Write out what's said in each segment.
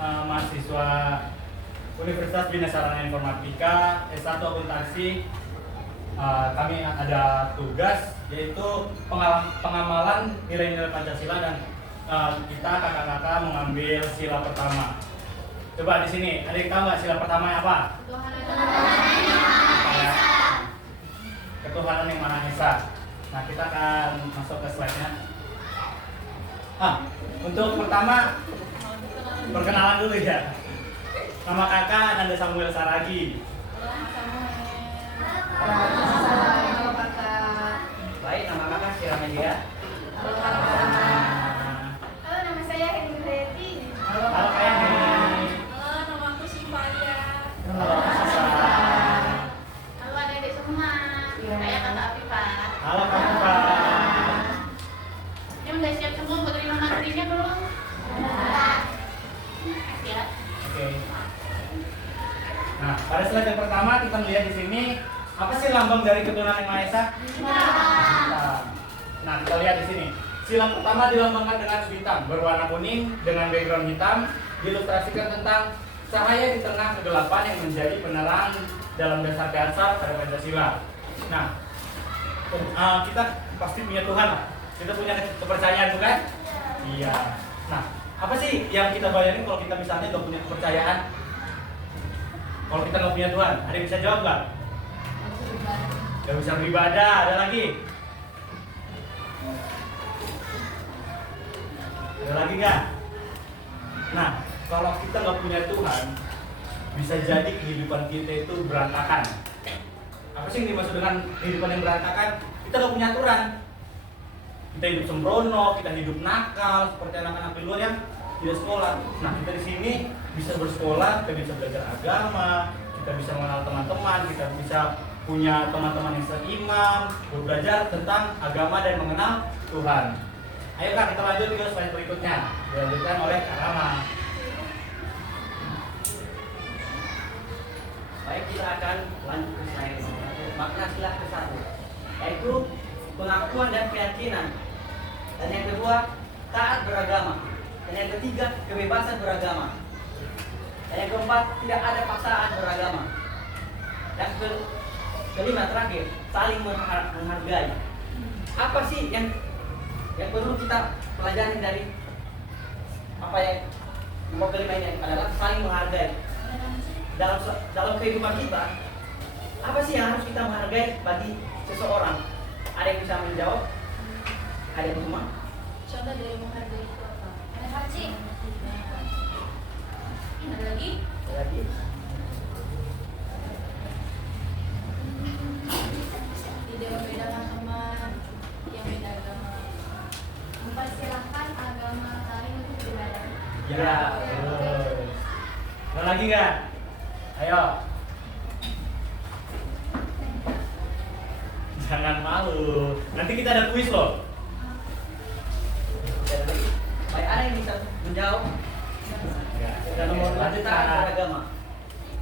mahasiswa Universitas Bina Sarana Informatika S1 Akuntansi. Kami ada tugas yaitu pengamalan nilai-nilai Pancasila dan kita kakak-kakak mengambil sila pertama. Coba di sini, adik tahu nggak sila pertama apa? Ketuhanan yang Maha Esa. Nah, kita akan masuk ke slide-nya. Untuk pertama perkenalan dulu ya. Nama kakak Nanda Samuel Saragi. Halo kakak. Baik, nama kakak Sira Media. Halo kakak. Halo, nama saya Henry Leti. Halo Kak Henry. Halo, nama aku Sifaya. Halo Kak Sasa. Halo adik-adik semua. Saya kakak Afifa. Halo Kak Fufa. Ini udah siap semua buat terima materinya belum? Ya. Oke. Nah, pada slide yang pertama kita melihat di sini apa sih lambang dari ketuhanan yang Maha Esa? Bintang. Nah, kita lihat di sini. Sila pertama dilambangkan dengan bintang berwarna kuning dengan background hitam, diilustrasikan tentang cahaya di tengah kegelapan yang menjadi penerang dalam dasar pada Pancasila. Nah, kita pasti punya Tuhan lah. Kita punya kepercayaan, bukan? Iya. Nah, apa sih yang kita bayangin kalau kita misalnya nggak punya kepercayaan? Kalau kita nggak punya Tuhan, ada yang bisa jawab nggak? Nggak bisa beribadah. Ada lagi? Ada lagi nggak? Nah, kalau kita nggak punya Tuhan, bisa jadi kehidupan kita itu berantakan. Apa sih yang dimaksud dengan kehidupan yang berantakan? Kita nggak punya aturan. Kita hidup sembrono, kita hidup nakal seperti anak-anak di luar yang tidak sekolah. Nah, kita di sini bisa bersekolah, kita bisa belajar agama, kita bisa mengenal teman-teman, kita bisa punya teman-teman yang seiman, belajar tentang agama dan mengenal Tuhan. Ayo Kak, kita lanjut ke slide berikutnya. Dilanjutkan oleh Kak Rama. Baik, kita akan lanjut ke slide nomor 1. Makna sila ke-1 yaitu pengakuan dan keyakinan. Dan yang kedua, taat beragama. Dan yang ketiga, kebebasan beragama. Dan yang keempat, tidak ada paksaan beragama. Dan kelima terakhir, saling menghargai. Apa sih yang perlu kita pelajari dari apa yang nomor kelima ini adalah saling menghargai. Dalam kehidupan kita, apa sih yang harus kita menghargai bagi seseorang? Ada yang bisa menjawab? Ada yang cuma? Contoh dari menghargai itu apa? Empati. Ada lagi? Ada lagi? Tidak membedakan teman yang beda agama. Mempersilahkan agama lain untuk beribadah. Ya, betul. Ada lagi nggak? Ayo. Jangan malu. Nanti kita ada kuis loh. Baik, ada yang bisa menjawab? Ya. Dan nomor lanjut, taat Lanjut. beragama.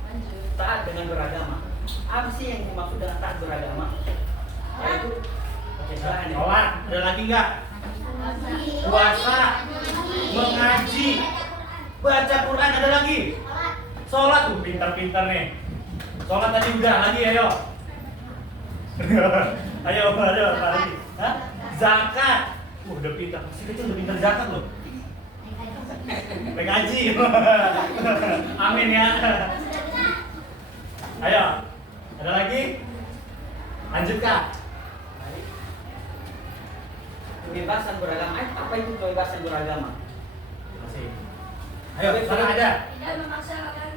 Lanjut. Taat dengan beragama. Apa sih yang dimaksud dengan taat beragama? Yaitu, oke, silahkan ya. Sholat. Ada lagi nggak? Puasa. Mengaji. Baca Quran. Ada lagi? Sholat. Pintar-pintar nih. Sholat tadi udah. Lagi ayo. Ayo lagi. Hah? Zakat. Udah pintar. Masih kecil udah pintar zakat loh. Mengaji. Amin ya. Ayo. Ada lagi? Lanjut Kak. Kebebasan beragama. Apa itu kebebasan beragama? Masih. Ayo, sana ada. Tidak memaksakan.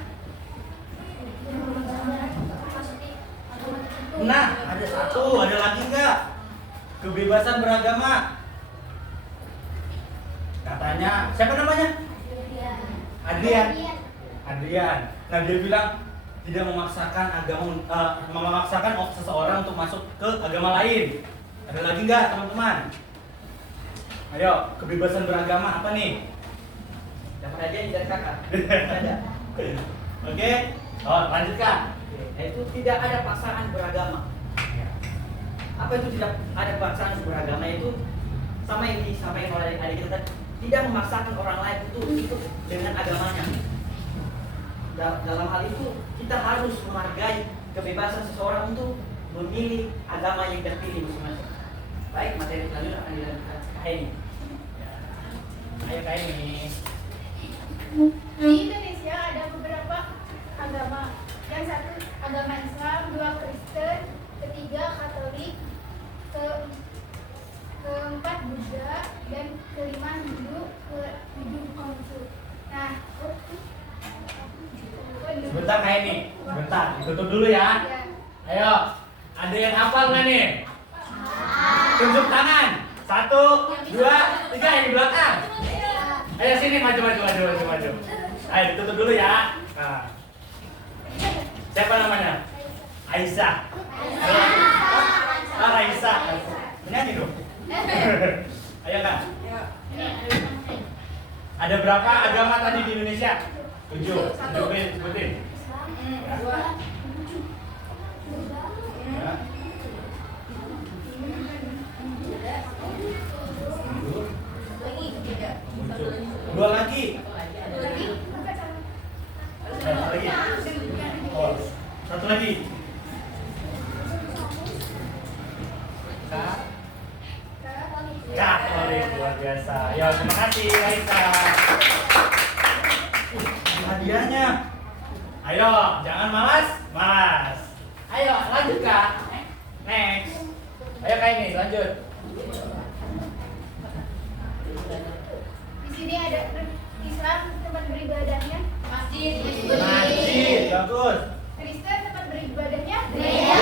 Nah, ada satu. Ada lagi nggak? Kebebasan beragama. Katanya, siapa namanya? Adrian. Adrian. Nah, dia bilang tidak memaksakan memaksakan seseorang untuk masuk ke agama lain. Ada lagi nggak, teman-teman? Ayo, kebebasan beragama apa nih? Dapat aja dari kakak. Ada. Oke. Oh, lanjut Kak. Yaitu tidak ada paksaan beragama. Apa itu tidak ada paksaan beragama? Itu sama yang disampaikan oleh adik kita tadi, tidak memaksakan orang lain untuk ikut dengan agamanya. dalam hal itu kita harus menghargai kebebasan seseorang untuk memilih agama yang terpilih masing-masing. Baik, materi selanjutnya akan dilanjutkan Kak Heni. Ayo Kak Heni. Di Indonesia ada beberapa agama. Yang satu agama Islam, dua Kristen, ketiga Katolik, keempat Buddha, dan kelima Hindu, ketujuh Konghucu. Nah, Sebentar Kak Heni. Sebentar, ditutup dulu ya. Ya. Ayo, ada yang hafal nggak nih? Tunjuk tangan. 1, 2, 3 yang di belakang. Ayo sini maju. Ayo ditutup dulu ya. Nah. Siapa namanya? Aisyah. Raisa. Nyanyi dong. Ayo Kak. Ada berapa agama tadi di Indonesia? 7. Sebutin. Ya. Dua lagi. Satu lagi. Oh, satu lagi. Katolik, luar biasa. Ya, terima kasih Raisa. Hadiahnya. Ayo, jangan malas. Ayo, lanjut Kak. Next. Ayo Kak ini, lanjut. Di sini ada Islam tempat beribadahnya, Masjid. Masjid, bagus. Kristen tempat beribadahnya, Gereja.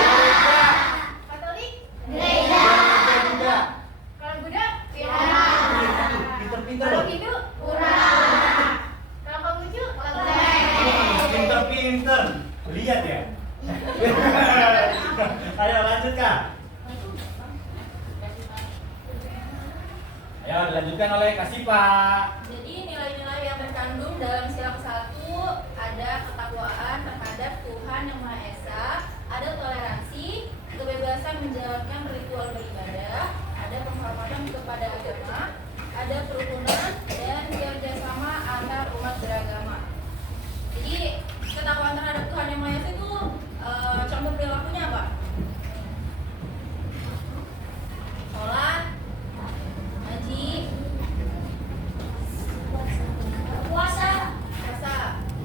Katolik, Gereja juga. kalau Buddha, Pinter-pinter kalau loh. Hindu, kalau Konghucu, Pinter-pinter. Lihat ya. Ayo lanjut Kak. Ayo dilanjutkan oleh Kak Sipa. Jadi nilai-nilai yang terkandung dalam sila ke-1 ada ketakwaan terhadap Tuhan Yang Maha Esa, ada toleransi, kebebasan menjalankan ritual beribadah, ada penghormatan kepada agama, ada kerukunan dan kerjasama antar umat beragama. Jadi ketakwaan terhadap Tuhan Yang Maha Esa itu contoh perilakunya apa? Sholat, haji, puasa,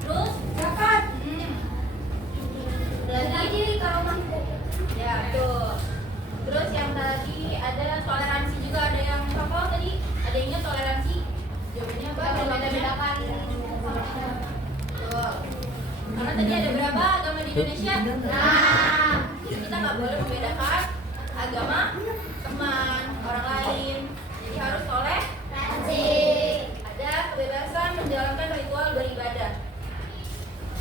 terus zakat. Lagi kalau mampu. Ya, betul. Terus yang tadi ada toleransi juga, ada yang apa tadi? Ada yang toleransi. Jawabannya apa? Berbeda-bedakan. Betul. Karena tadi ada berapa agama di Indonesia? Nah, kita nggak boleh membedakan agama teman orang lain. Jadi harus toleransi. Ada kebebasan menjalankan ritual beribadah.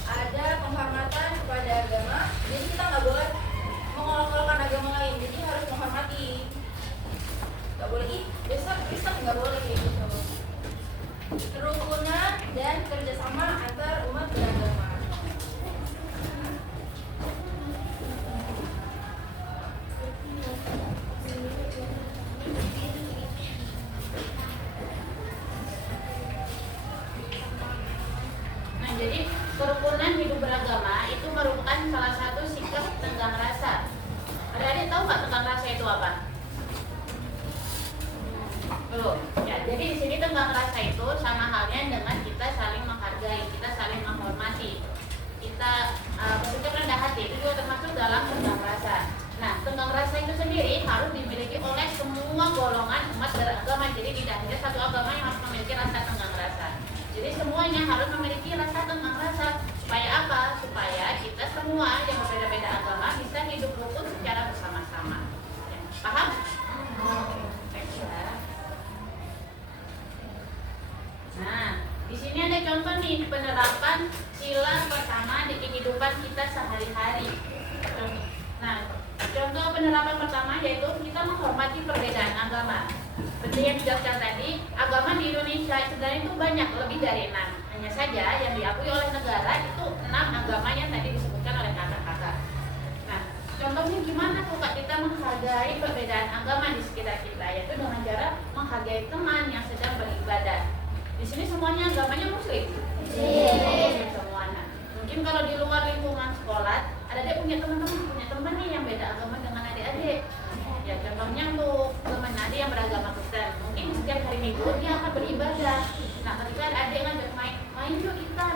Ada penghormatan kepada agama. Jadi kita nggak boleh mengolok-olokkan agama lain. Jadi harus menghormati. Nggak boleh besar Kristen nggak boleh kayak gitu. Kerukunan dan kerjasama antar umat beragama. Nah, jadi kerukunan hidup beragama itu merupakan salah satu sikap tenggang rasa. Adik-adik tahu nggak tenggang rasa itu apa? Belum. Ya, jadi di sini tenggang rasa itu sama halnya dengan kita saling menghargai, kita saling menghormati, kita bersikap rendah hati. Itu juga termasuk dalam tenggang rasa. Nah, tenggang rasa itu sendiri harus dimiliki oleh semua golongan umat beragama. Jadi tidak hanya satu agama yang harus memiliki rasa tenggang rasa. Jadi semuanya harus memiliki rasa tenggang rasa. Supaya apa? Supaya kita semua yang berbeda-beda agama bisa hidup rukun secara bersama-sama. Ya, paham? Thanks ya. Nah, di sini ada contoh nih penerapan sila pertama di kehidupan kita sehari-hari. Nah, contoh penerapan pertama yaitu kita menghormati perbedaan agama. Seperti yang dijelaskan tadi, agama di Indonesia sebenarnya itu banyak, lebih dari 6. Hanya saja yang diakui oleh negara itu 6 agama yang tadi disebutkan oleh kakak-kakak. Nah, contohnya gimana tuh Kak kita menghargai perbedaan agama di sekitar kita, yaitu dengan cara menghargai teman yang sedang beribadah. Di sini semuanya agamanya Muslim. Muslim semua. Nah, mungkin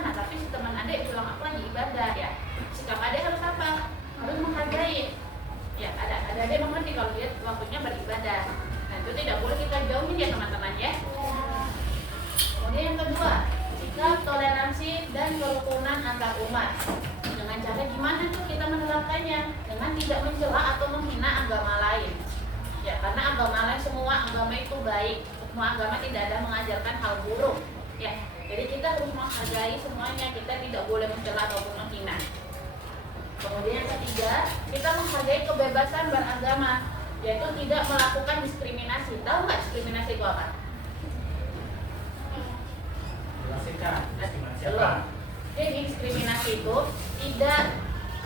sana, tapi si teman adik bilang aku lagi ibadah ya. Sikap adik harus apa? Harus menghargai. Ya, ada adik mengerti kalau dia waktunya beribadah. Nah, itu tidak boleh kita jauhin ya teman-teman ya. Kemudian yang kedua, sikap toleransi dan kerukunan antar umat. Dengan cara gimana tuh kita menerapkannya? Dengan tidak mencela atau menghina agama lain. Ya, karena agama lain, semua agama itu baik. Semua agama tidak ada mengajarkan hal buruk. Ya, jadi kita harus menghargai semuanya. Kita tidak boleh mencela ataupun menghina. Kemudian yang ketiga, kita menghargai kebebasan beragama, yaitu tidak melakukan diskriminasi. Tahu nggak diskriminasi itu apa? Jelaskan. Belum. Jadi diskriminasi itu tidak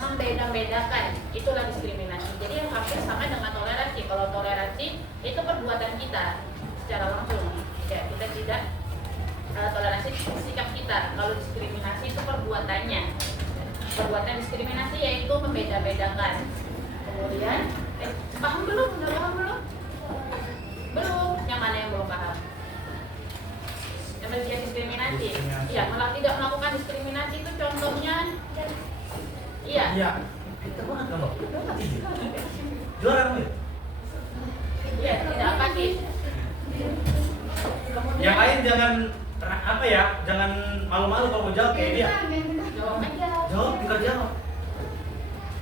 membeda-bedakan, itulah diskriminasi. Jadi yang hampir sama dengan toleransi. Kalau toleransi itu perbuatan kita secara langsung. Ya, kita tidak toleransi sikap kita. Kalau diskriminasi itu perbuatannya. Perbuatan diskriminasi yaitu membeda-bedakan. Kemudian, paham belum? Udah paham belum? Belum. Yang mana yang belum paham? Yang bagian diskriminasi. Iya, malah tidak melakukan diskriminasi itu contohnya. Iya. Iya. Kita banget kamu. Juara kamu ya? Iya, tidak apatis. Kemudian Yang lain jangan apa ya? Jangan malu-malu kalau mau jawab kayak dia. jawab aja. Jawab, tinggal jawab.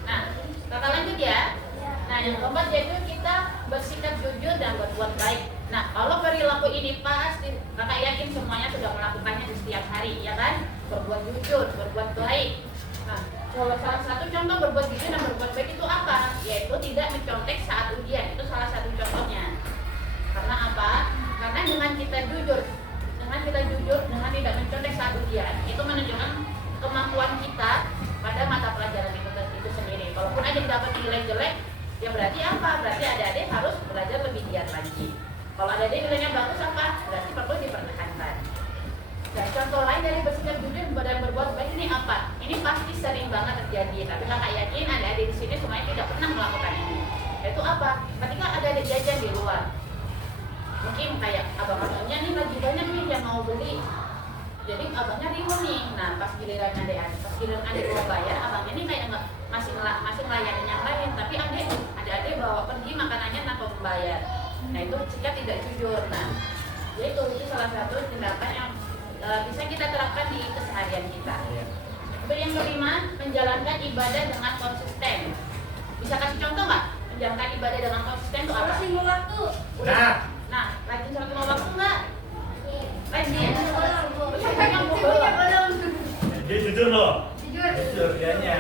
Nah, kakak lanjut ya. Nah, yang keempat yaitu kita bersikap jujur dan berbuat baik. Nah, kalau perilaku ini pasti kakak yakin semuanya sudah melakukannya di setiap hari, ya kan? Berbuat jujur, berbuat baik. Nah, kalau salah satu contoh berbuat jujur dan berbuat baik itu apa? Yaitu tidak mencontek saat ujian. Itu salah satu contohnya. Karena apa? Karena dengan kita jujur, dengan tidak mencontek saat ujian, itu menunjukkan kemampuan kita pada mata pelajaran itu sendiri. Kalaupun adik dapat nilai jelek, ya berarti apa? Berarti adik-adik harus belajar lebih giat lagi. Kalau adik-adik nilainya bagus apa? Berarti perlu dipertahankan. Dan contoh lain dari bersikap jujur dan berbuat baik ini apa? Ini pasti sering banget terjadi. Tapi kakak yakin adik-adik di sini semuanya tidak pernah melakukan ini. Yaitu apa? Ketika adik-adik jajan di luar, mungkin kayak abang-abangnya nih lagi banyak nih yang mau beli. Jadi abangnya riuh nih. Nah, pas giliran adik mau bayar, abangnya nih kayak nggak masih ngelayanin yang lain. Tapi adik bawa pergi makanannya tanpa membayar. Nah, itu sikap tidak jujur. Nah, jadi itu salah satu tindakan yang bisa kita terapkan di keseharian kita. Kemudian yang kelima, menjalankan ibadah dengan konsisten. Bisa kasih contoh nggak? Menjalankan ibadah dengan konsisten itu apa? Harus lima waktu. Nah, rajin sholat lima waktu nggak? Rajin. Dia jujur loh. Jujur. Jujur dianya.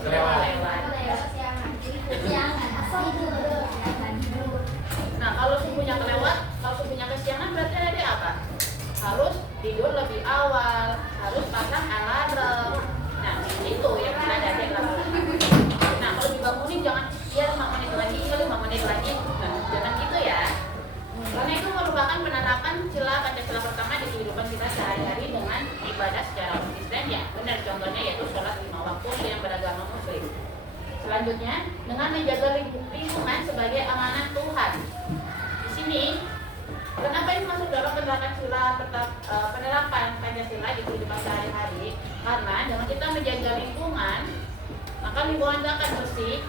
Kelewat. Nah, kalau subuhnya kelewat, kalau subuhnya kesiangan berarti ada apa? Harus tidur lebih awal, harus pasang alarm. Nah, itu yang bisa ada lakukan. Nah, kalau dibangunin jangan ya 5 menit lagi, 5 menit lagi. Nah, jangan gitu ya. Karena itu merupakan penerapan Pancasila pertama di kehidupan kita sehari-hari dengan ibadah secara konsisten ya. Benar contohnya yaitu sholat 5 waktu yang beragama Muslim. Selanjutnya, dengan menjaga lingkungan sebagai amanah Tuhan. Di sini, kenapa ini masuk dalam penerapan Pancasila di kehidupan sehari-hari? Karena dengan kita menjaga lingkungan, maka lingkungan itu akan bersih,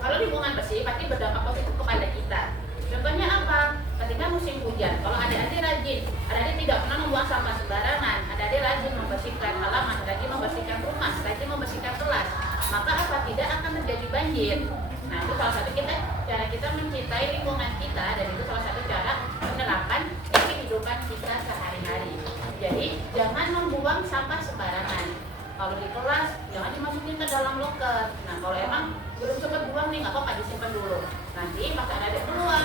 kalau lingkungan bersih pasti berdampak positif kepada kita. Contohnya apa? Ketika musim hujan, kalau adik-adik rajin, adik-adik tidak pernah membuang sampah sembarangan, adik-adik rajin membersihkan halaman, rajin membersihkan rumah, rajin membersihkan kelas, maka apa? Tidak akan terjadi banjir. Nah, itu salah satu cara kita mencintai lingkungan kita, dan itu salah satu cara penerapan di kehidupan kita sehari-hari. Jadi, jangan membuang sampah sembarangan. Kalau di kelas, jangan dimasukin ke dalam loker. Nah, kalau emang belum sempat buang nih, nggak apa-apa, disimpan dulu. Nanti pas adik keluar,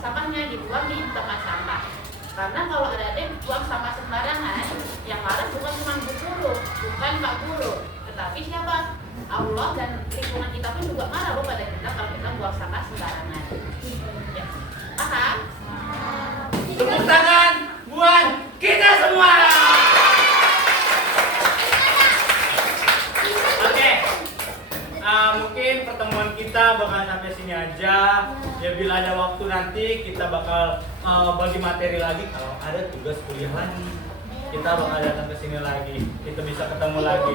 sampahnya dibuang di tempat sampah. Karena kalau adik buang sampah sembarangan, yang marah bukan cuma Bu Guru, bukan Pak Guru, tetapi siapa? Allah dan lingkungan kita pun juga marah loh pada kita kalau kita buang sampah sembarangan. Ya. Paham? Tepuk tangan buat kita semua. Oke. mungkin pertemuan kita bakal sampai sini aja. Ya bila ada waktu nanti kita bakal bagi materi lagi. Kalau ada tugas kuliah lagi, kita bakal datang ke sini lagi. Kita bisa ketemu lagi.